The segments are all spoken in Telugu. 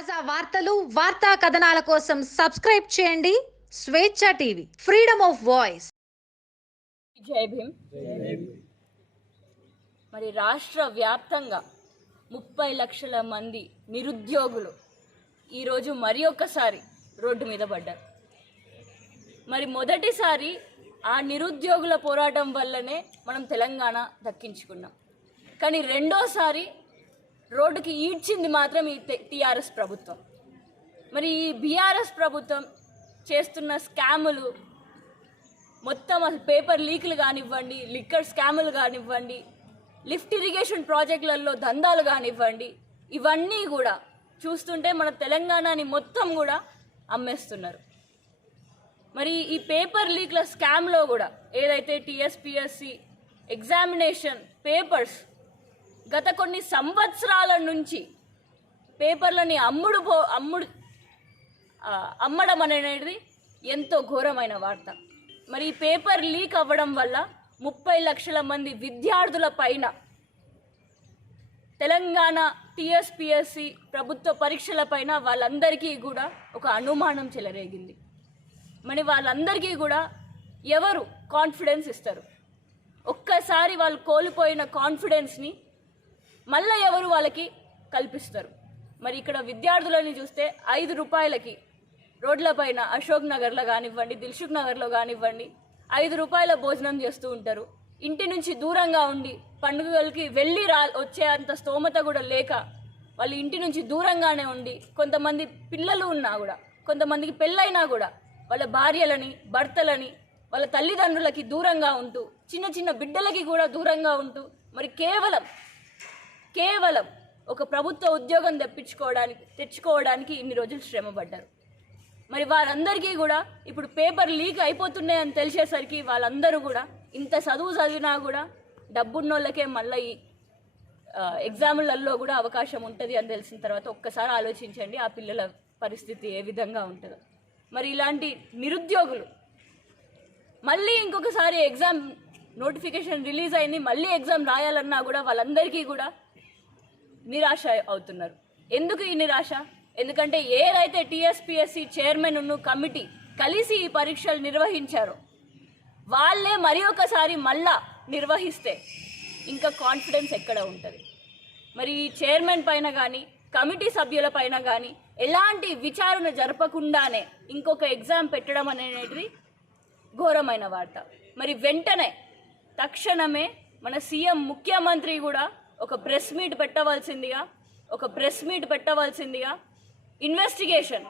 తాజా వార్తలు వార్తా కథనాల కోసం సబ్స్క్రైబ్ చేయండి స్వేచ్ఛ టీవీ ఫ్రీడమ్ ఆఫ్ వాయిస్. జై భీమ్. మరి రాష్ట్ర వ్యాప్తంగా 30 లక్షల మంది నిరుద్యోగులు ఈరోజు మరి ఒక్కసారి రోడ్డు మీద పడ్డారు. మరి మొదటిసారి ఆ నిరుద్యోగుల పోరాటం వల్లనే మనం తెలంగాణ దక్కించుకున్నాం. కానీ రెండోసారి రోడ్డుకి ఈడ్చింది మాత్రం ఈ టీఆర్ఎస్ ప్రభుత్వం. మరి ఈ బీఆర్ఎస్ ప్రభుత్వం చేస్తున్న స్కాములు మొత్తం అసలు పేపర్ లీకులు కానివ్వండి, లిక్కర్ స్కాములు కానివ్వండి, లిఫ్ట్ ఇరిగేషన్ ప్రాజెక్టులలో దందాలు కానివ్వండి, ఇవన్నీ కూడా చూస్తుంటే మన తెలంగాణని మొత్తం కూడా అమ్మేస్తున్నారు. మరి ఈ పేపర్ లీక్ల స్కామ్లో కూడా ఏదైతే టీఎస్పీఎస్సీ ఎగ్జామినేషన్ పేపర్స్ గత కొన్ని సంవత్సరాల నుంచి పేపర్లని అమ్మడం అనేది ఎంతో ఘోరమైన వార్త. మరి ఈ పేపర్ లీక్ అవ్వడం వల్ల 30 లక్షల మంది విద్యార్థుల పైన తెలంగాణ టీఎస్పీఎస్సీ ప్రభుత్వ పరీక్షల పైన వాళ్ళందరికీ కూడా ఒక అనుమానం చెలరేగింది. మరి వాళ్ళందరికీ కూడా ఎవరు కాన్ఫిడెన్స్ ఇస్తారు? ఒక్కసారి వాళ్ళు కోల్పోయిన కాన్ఫిడెన్స్ని మళ్ళీ ఎవరు వాళ్ళకి కల్పిస్తారు? మరి ఇక్కడ విద్యార్థులని చూస్తే 5 రూపాయలకి రోడ్లపైన అశోక్ నగర్లో కానివ్వండి, దిల్సుఖ్ నగర్లో కానివ్వండి 5 రూపాయల భోజనం చేస్తూ ఉంటారు. ఇంటి నుంచి దూరంగా ఉండి పండుగలకి వెళ్ళి వచ్చే అంత స్తోమత కూడా లేక వాళ్ళు ఇంటి నుంచి దూరంగానే ఉండి, కొంతమంది పిల్లలు ఉన్నా కూడా, కొంతమందికి పెళ్ళైనా కూడా వాళ్ళ భార్యలని, భర్తలని, వాళ్ళ తల్లిదండ్రులకి దూరంగా ఉంటూ, చిన్న చిన్న బిడ్డలకి కూడా దూరంగా ఉంటూ, మరి కేవలం ఒక ప్రభుత్వ ఉద్యోగం తెచ్చుకోవడానికి ఇన్ని రోజులు శ్రమపడ్డారు. మరి వారందరికీ కూడా ఇప్పుడు పేపర్ లీక్ అయిపోతున్నాయని తెలిసేసరికి వాళ్ళందరూ కూడా ఇంత చదువు చదివినా కూడా డబ్బున్నోళ్ళకే మళ్ళీ ఈ ఎగ్జాములలో కూడా అవకాశం ఉంటుంది అని తెలిసిన తర్వాత ఒక్కసారి ఆలోచించండి ఆ పిల్లల పరిస్థితి ఏ విధంగా ఉంటుందో. మరి ఇలాంటి నిరుద్యోగులు మళ్ళీ ఇంకొకసారి ఎగ్జామ్ నోటిఫికేషన్ రిలీజ్ అయింది, మళ్ళీ ఎగ్జామ్ రాయాలన్నా కూడా వాళ్ళందరికీ కూడా నిరాశ అవుతున్నారు. ఎందుకు ఈ నిరాశ? ఎందుకంటే ఏదైతే టీఎస్పీఎస్సీ చైర్మన్ కమిటీ కలిసి ఈ పరీక్షలు నిర్వహించారో వాళ్ళే మరి ఒకసారి మళ్ళా నిర్వహిస్తే ఇంకా కాన్ఫిడెన్స్ ఎక్కడ ఉంటుంది? మరి ఈ చైర్మన్ పైన కానీ, కమిటీ సభ్యుల పైన కానీ ఎలాంటి విచారణ జరపకుండానే ఇంకొక ఎగ్జామ్ పెట్టడం అనేది ఘోరమైన వార్త. మరి వెంటనే తక్షణమే మన సీఎం ముఖ్యమంత్రి కూడా ఒక ప్రెస్ మీట్ పెట్టవలసిందిగా ఇన్వెస్టిగేషన్,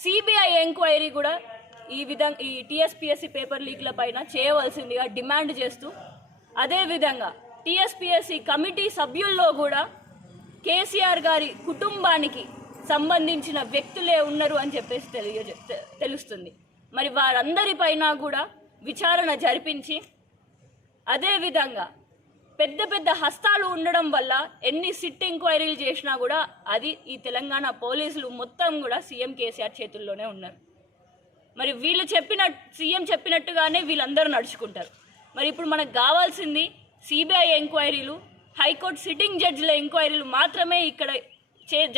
సిబిఐ ఎంక్వైరీ కూడా ఈ టీఎస్పీఎస్సీ పేపర్ లీక్ల పైన చేయవలసిందిగా డిమాండ్ చేస్తూ, అదేవిధంగా టీఎస్పీఎస్సీ కమిటీ సభ్యుల్లో కూడా కేసీఆర్ గారి కుటుంబానికి సంబంధించిన వ్యక్తులే ఉన్నారు అని చెప్పేసి తెలుస్తుంది. మరి వారందరిపైన కూడా విచారణ జరిపించి, అదేవిధంగా పెద్ద హస్తాలు ఉండడం వల్ల ఎన్ని సిట్ ఎంక్వైరీలు చేసినా కూడా అది ఈ తెలంగాణ పోలీసులు మొత్తం కూడా సీఎం కేసీఆర్ చేతుల్లోనే ఉన్నారు. మరి సీఎం చెప్పినట్టుగానే వీళ్ళందరూ నడుచుకుంటారు. మరి ఇప్పుడు మనకు కావాల్సింది సిబిఐ ఎంక్వైరీలు, హైకోర్టు సిట్టింగ్ జడ్జిల ఎంక్వైరీలు మాత్రమే ఇక్కడ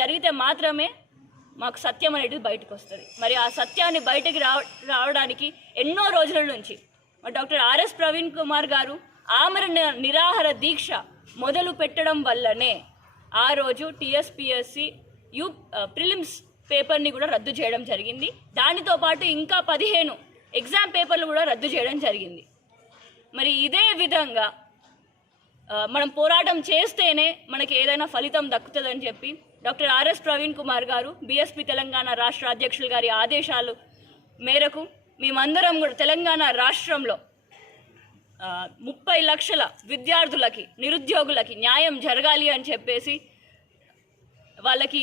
జరిగితే మాత్రమే మాకు సత్యం అనేది బయటకు వస్తుంది. మరి ఆ సత్యాన్ని బయటకు రావడానికి ఎన్నో రోజుల నుంచి డాక్టర్ ఆర్ఎస్ ప్రవీణ్ కుమార్ గారు ఆమరణ నిరాహార దీక్ష మొదలు పెట్టడం వల్లనే ఆ రోజు టీఎస్పీఎస్సీ ప్రిలిమ్స్ పేపర్ని కూడా రద్దు చేయడం జరిగింది. దానితో పాటు ఇంకా 15 ఎగ్జామ్ పేపర్లు కూడా రద్దు చేయడం జరిగింది. మరి ఇదే విధంగా మనం పోరాటం చేస్తేనే మనకి ఏదైనా ఫలితం దక్కుతుందని చెప్పి డాక్టర్ ఆర్ఎస్ ప్రవీణ్ కుమార్ గారు, బీఎస్పీ తెలంగాణ రాష్ట్ర అధ్యక్షులు గారి ఆదేశాలు మేరకు మేమందరం కూడా తెలంగాణ రాష్ట్రంలో 30 లక్షల విద్యార్థులకి, నిరుద్యోగులకి న్యాయం జరగాలి అని చెప్పేసి వాళ్ళకి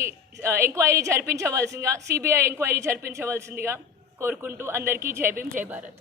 ఎంక్వైరీ జరిపించవలసిందిగా, సిబిఐ ఎంక్వైరీ జరిపించవలసిందిగా కోరుకుంటూ అందరికీ జై భీమ్, జై భారత్.